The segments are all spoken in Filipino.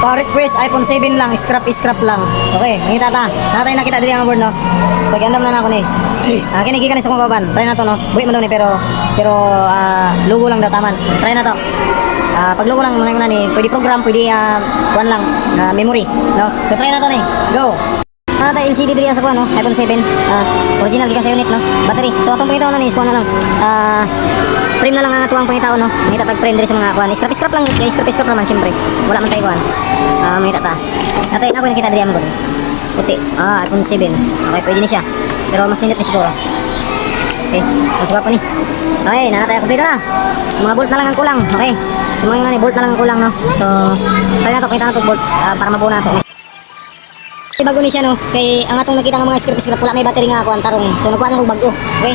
Pa request iPhone 7 lang, scrap lang. Okay, nakita ta. Nakita diri ang board no. So giandam na ako ni. Kini gikan sa kong kauban. Try na to no. Buhi man daw ni lugo lang daw taman. Try na to. Pag lugo lang mga ni, pwede program, pwede one lang memory, no. So try na to ni. Go. Tayo LCD diri sa kuan no, iPhone 7. Original gikan sa unit no. Battery. So atong pangitaw na ni kuan na lang. Frame na lang ang atuang pangitaw no. Mangita tag frame diri sa mga kuan. Scrap lang, scrap naman syempre. Wala man tay kuan. Mangita ta. Natay na ko nakita diri amon. Puti. iPhone 7. Okay, pwede ni siya. Pero mas nindot ni siguro. Okay, so siya pa ni. Okay, nanatay ako dito na. So, mga bolt na lang ang kulang. Okay. So mga bolt na lang ang kulang no. So tayo na to, kita na to bolt para mabuo na to. Bago ni siya no, kay ang atong nakita nga mga scrap wala may battery nga ako ang tarong. So nagkuha na kong bago. Okay.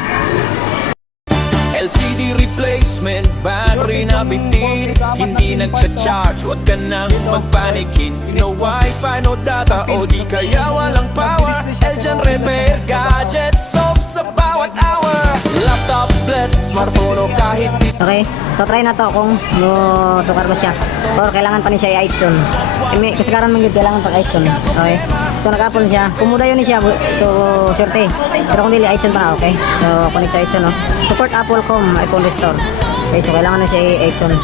LCD replacement, battery na bitin, hindi nagcha-charge, huwag ka nang magpanikin. No wifi, no data, o di kaya walang power. Eljan Repair Gadgets, solve sa bawat hour. Laptop, tablet, smartphone o kahit Okay, so try na to kung tukar ba siya or kailangan pa ni siya i-iTunes. Kasagaran man yun, kailangan pa i-iTunes. Okay, so nag-Apple siya, kumuda yun ni siya, so swerte. Pero kung dili iTunes pa na, okay. So connect sa iTunes no. Support Apple.com, iPhone Restore. Okay, so kailangan na siya i-iTunes.